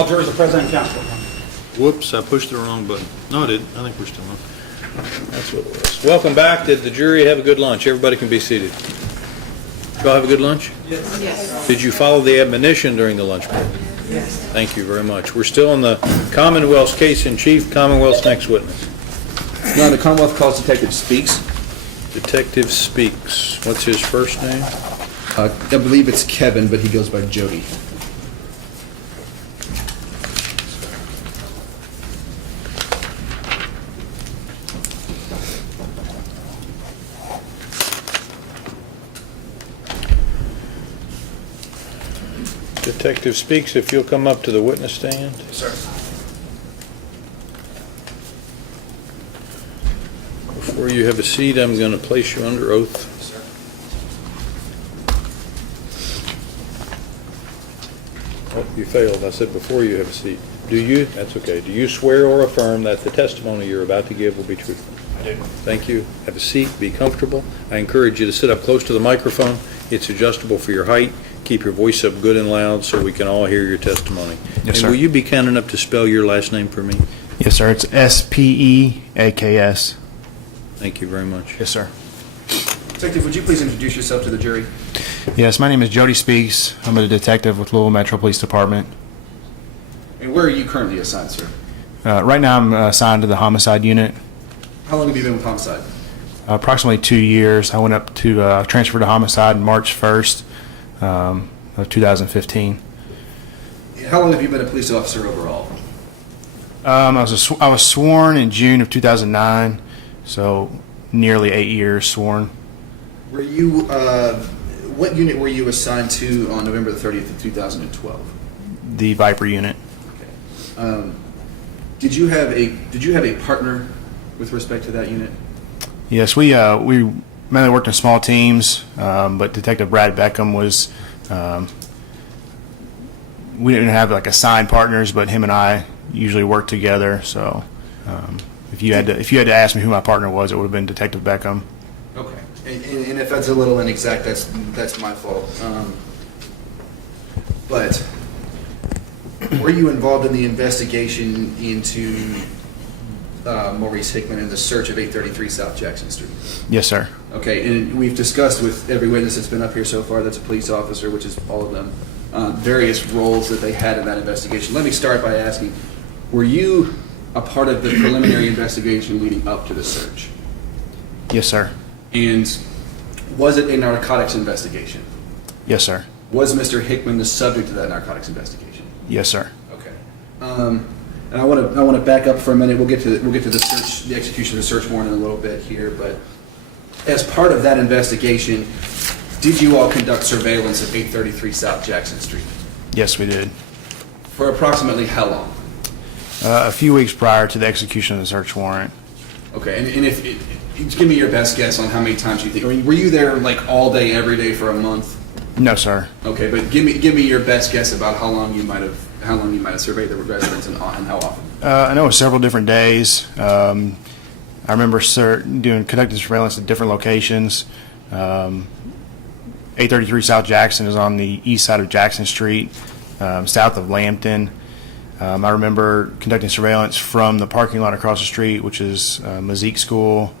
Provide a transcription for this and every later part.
All jurors are present and counsel. Whoops, I pushed the wrong button. No, I didn't. I think we're still on. That's what it was. Welcome back. Did the jury have a good lunch? Everybody can be seated. Did y'all have a good lunch? Yes. Did you follow the admonition during the lunch break? Yes. Thank you very much. We're still on the Commonwealth's case in chief. Commonwealth's next witness. No, the Commonwealth calls Detective Speaks. Detective Speaks. What's his first name? I believe it's Kevin, but he goes by Jody. Detective Speaks, if you'll come up to the witness stand. Yes, sir. Before you have a seat, I'm going to place you under oath. Yes, sir. Oh, you failed. I said before you have a seat. Do you? That's okay. Do you swear or affirm that the testimony you're about to give will be truthful? I do. Thank you. Have a seat. Be comfortable. I encourage you to sit up close to the microphone. It's adjustable for your height. Keep your voice up good and loud so we can all hear your testimony. Yes, sir. And will you be kind enough to spell your last name for me? Yes, sir. It's S-P-E-A-K-S. Thank you very much. Yes, sir. Detective, would you please introduce yourself to the jury? Yes, my name is Jody Speaks. I'm a detective with Louisville Metro Police Department. And where are you currently assigned, sir? Right now I'm assigned to the homicide unit. How long have you been with homicide? Approximately 2 years. I went up to transfer to homicide March 1st of 2015. And how long have you been a police officer overall? I was sworn in June of 2009, so nearly 8 years sworn. Were you, what unit were you assigned to on November the 30th of 2012? The Viper unit. Okay. Did you have a partner with respect to that unit? Yes, we mainly worked in small teams, but Detective Brad Beckham was. We didn't have like assigned partners, but him and I usually worked together. So, if you had to ask me who my partner was, it would have been Detective Beckham. Okay. And if that's a little inexact, that's my fault. But were you involved in the investigation into Maurice Hickman and the search of 833 South Jackson Street? Yes, sir. Okay, and we've discussed with every witness that's been up here so far that's a police officer, which is all of them, various roles that they had in that investigation. Let me start by asking, were you a part of the preliminary investigation leading up to the search? Yes, sir. And was it a narcotics investigation? Yes, sir. Was Mr. Hickman the subject of that narcotics investigation? Yes, sir. Okay. And I want to back up for a minute. We'll get to the search, the execution of the search warrant in a little bit here. But as part of that investigation, did you all conduct surveillance of 833 South Jackson Street? Yes, we did. For approximately how long? A few weeks prior to the execution of the search warrant. Okay. And if give me your best guess on how many times you think. I mean, were you there like all day, every day for a month? No, sir. Okay, but give me your best guess about how long you might have surveyed the residents and how often. I know it was several different days. I remember conducting surveillance at different locations. 833 South Jackson is on the east side of Jackson Street, south of Lambton. I remember conducting surveillance from the parking lot across the street, which is Mazik School.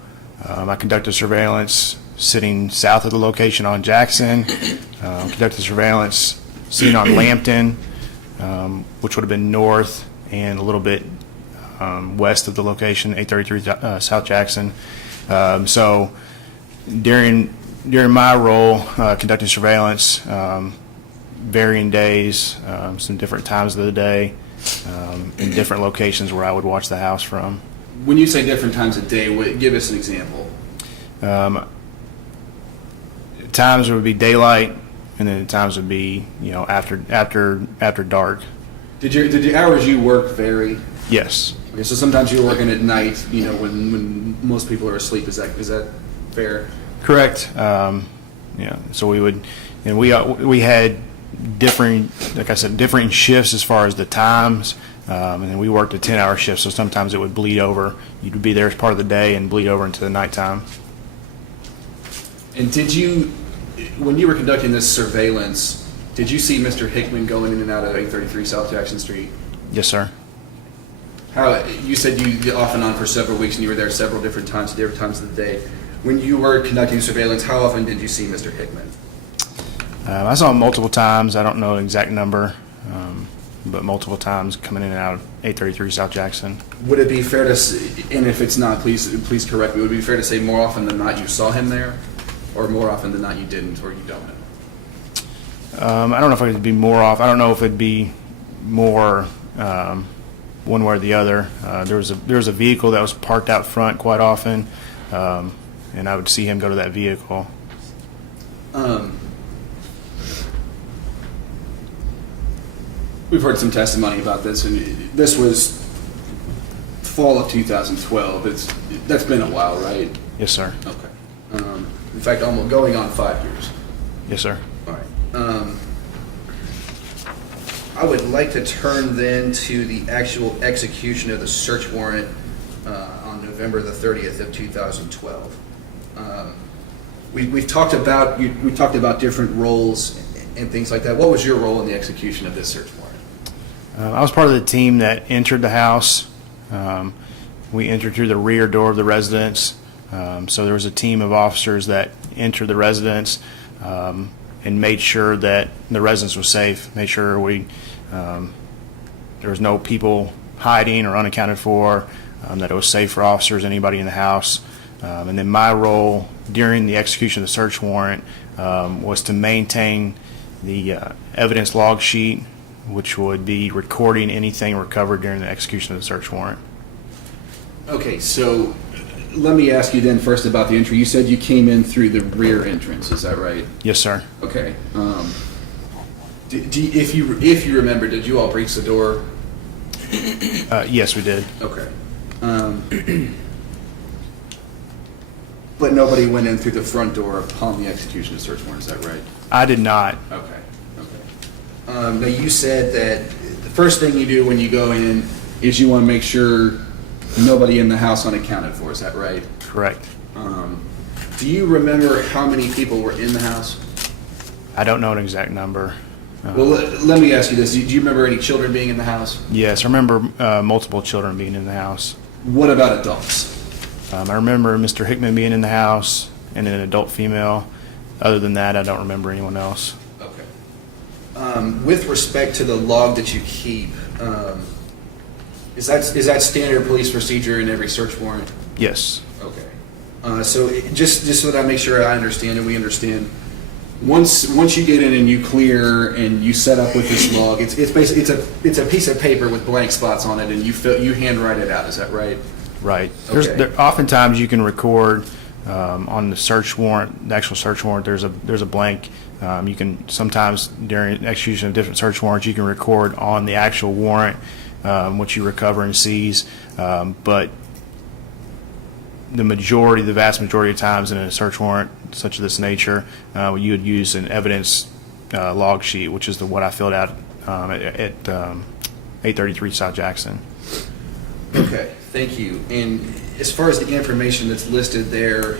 I conducted surveillance sitting south of the location on Jackson. Conducted surveillance sitting on Lambton, which would have been north and a little bit west of the location, 833 South Jackson. So during my role conducting surveillance, varying days, some different times of the day, in different locations where I would watch the house from. When you say different times of day, give us an example. Times would be daylight, and then times would be after dark. Did the hours you work vary? Yes. Okay, so sometimes you're working at night, when most people are asleep. Is that fair? Correct. Yeah. So we had different, like I said, different shifts as far as the times, and then we worked a 10-hour shift. So sometimes it would bleed over. You'd be there as part of the day and bleed over into the nighttime. And did you, when you were conducting this surveillance, did you see Mr. Hickman going in and out of 833 South Jackson Street? Yes, sir. How you said you off and on for several weeks, and you were there several different times of the day. When you were conducting surveillance, how often did you see Mr. Hickman? I saw him multiple times. I don't know an exact number, but multiple times coming in and out of 833 South Jackson. Would it be fair to say, and if it's not, please correct me, would it be fair to say more often than not you saw him there, or more often than not you didn't, or you don't know? I don't know if it would be more off. I don't know if it'd be more one way or the other. There was a vehicle that was parked out front quite often, and I would see him go to that vehicle. We've heard some testimony about this, and this was fall of 2012. That's been a while, right? Yes, sir. Okay. In fact, almost going on 5 years. Yes, sir. All right. I would like to turn then to the actual execution of the search warrant on November the 30th of 2012. We've talked about different roles and things like that. What was your role in the execution of this search warrant? I was part of the team that entered the house. We entered through the rear door of the residence. So there was a team of officers that entered the residence and made sure that the residence was safe, made sure there was no people hiding or unaccounted for, that it was safe for officers, anybody in the house. And then my role during the execution of the search warrant was to maintain the evidence log sheet, which would be recording anything recovered during the execution of the search warrant. Okay, so let me ask you then first about the entry. You said you came in through the rear entrance, is that right? Yes, sir. Okay. If you remember, did you all breach the door? Yes, we did. Okay. But nobody went in through the front door upon the execution of the search warrant, is that right? I did not. Okay. Now you said that the first thing you do when you go in is you want to make sure nobody in the house unaccounted for, is that right? Correct. Do you remember how many people were in the house? I don't know an exact number. Well, let me ask you this. Do you remember any children being in the house? Yes, I remember multiple children being in the house. What about adults? I remember Mr. Hickman being in the house and an adult female. Other than that, I don't remember anyone else. Okay. With respect to the log that you keep, is that standard police procedure in every search warrant? Yes. Okay. So just so that I make sure I understand and we understand, once you get in and you clear and you set up with this log, it's basically it's a piece of paper with blank spots on it, and you handwrite it out. Is that right? Right. Okay. Oftentimes you can record on the search warrant, the actual search warrant. There's a blank. You can sometimes during execution of different search warrants, you can record on the actual warrant what you recover and seize. But the vast majority of times in a search warrant such of this nature, you would use an evidence log sheet, which is what I filled out at 833 South Jackson. Okay, thank you. And as far as the information that's listed there,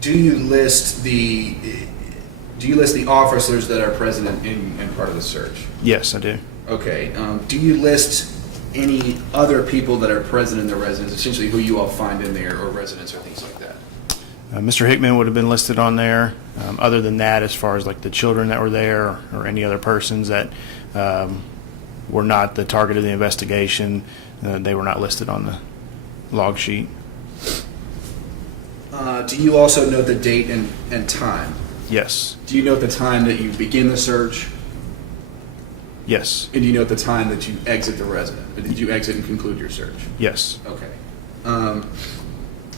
do you list the officers that are present in part of the search? Yes, I do. Okay. Do you list any other people that are present in the residence, essentially who you all find in there, or residents or things like that? Mr. Hickman would have been listed on there. Other than that, as far as like the children that were there or any other persons that were not the target of the investigation, they were not listed on the log sheet. Do you also note the date and time? Yes. Do you note the time that you begin the search? Yes. And do you note the time that you exit the residence? Or did you exit and conclude your search? Yes. Okay.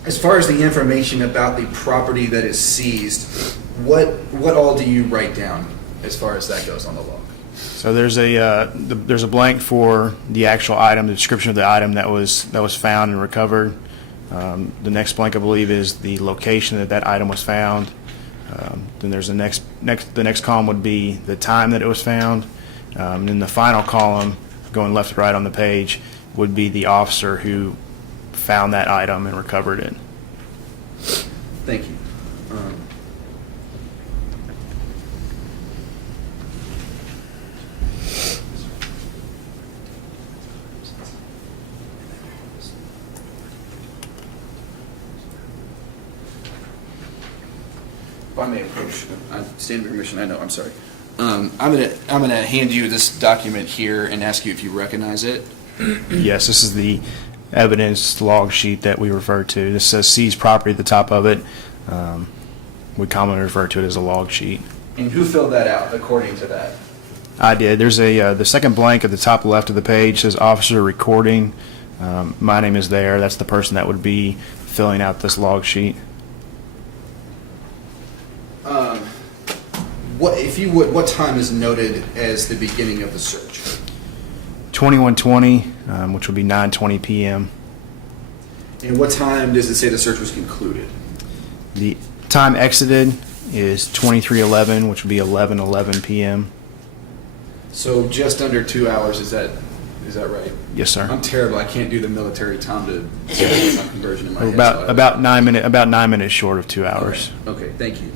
As far as the information about the property that is seized, what all do you write down as far as that goes on the log? So there's a blank for the actual item, the description of the item that was found and recovered. The next blank, I believe, is the location that item was found. Then there's the next column would be the time that it was found. And then the final column, going left to right on the page, would be the officer who found that item and recovered it. Thank you. may approach, I stand with permission, I know, I'm sorry. I'm gonna hand you this document here and ask you if you recognize it. Yes, this is the evidence log sheet that we refer to. This says seized property at the top of it. We commonly refer to it as a log sheet. And who filled that out according to that? I did. There's the second blank at the top left of the page says officer recording. My name is there. That's the person that would be filling out this log sheet. What time is noted as the beginning of the search? 21:20, which would be 9:20 p.m. And what time does it say the search was concluded? The time exited is 23:11, which would be 11:11 p.m. So just under 2 hours, is that right? Yes, sir. I'm terrible. I can't do the military time to conversion in my head. About 9 minutes short of 2 hours. Okay, thank you.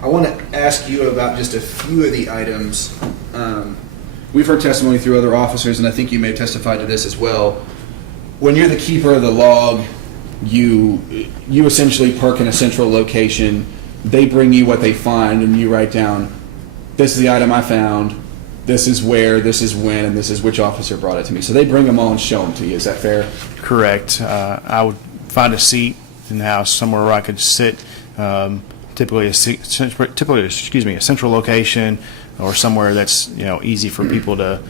I want to ask you about just a few of the items. We've heard testimony through other officers, and I think you may have testified to this as well. When you're the keeper of the log, you essentially park in a central location. They bring you what they find, and you write down, this is the item I found, this is where, this is when, and this is which officer brought it to me. So they bring them all and show them to you. Is that fair? Correct. I would find a seat in the house somewhere where I could sit, typically a central location or somewhere that's easy for people to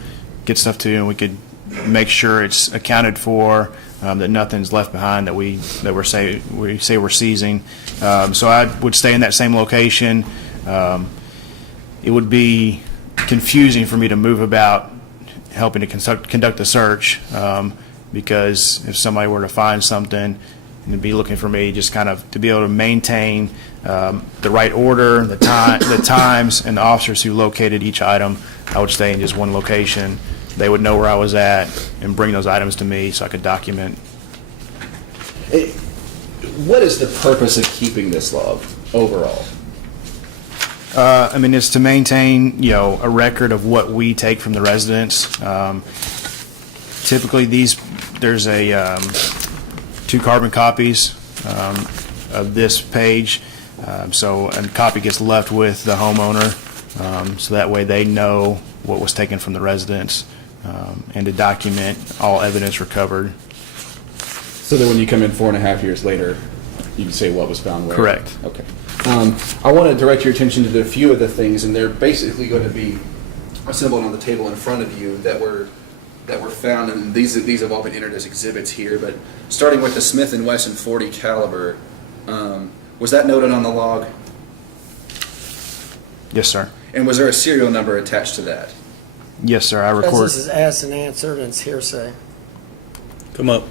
get stuff to, and we could make sure it's accounted for, that nothing's left behind that we say we're seizing. So I would stay in that same location. It would be confusing for me to move about helping to conduct the search, because if somebody were to find something and be looking for me, just kind of to be able to maintain the right order, the times, and the officers who located each item, I would stay in just one location. They would know where I was at and bring those items to me so I could document. What is the purpose of keeping this log overall? It's to maintain, a record of what we take from the residents. Typically, there's two carbon copies of this page, so a copy gets left with the homeowner, so that way they know what was taken from the residents, and to document all evidence recovered. So that when you come in 4.5 years later, you can say what was found where? Correct. Okay. I want to direct your attention to a few of the things, and they're basically going to be assembled on the table in front of you that were found, and these have all been entered as exhibits here. But starting with the Smith & Wesson .40 caliber, was that noted on the log? Yes, sir. And was there a serial number attached to that? Yes, sir. I Because record. this is asked and answered and it's hearsay. Come up.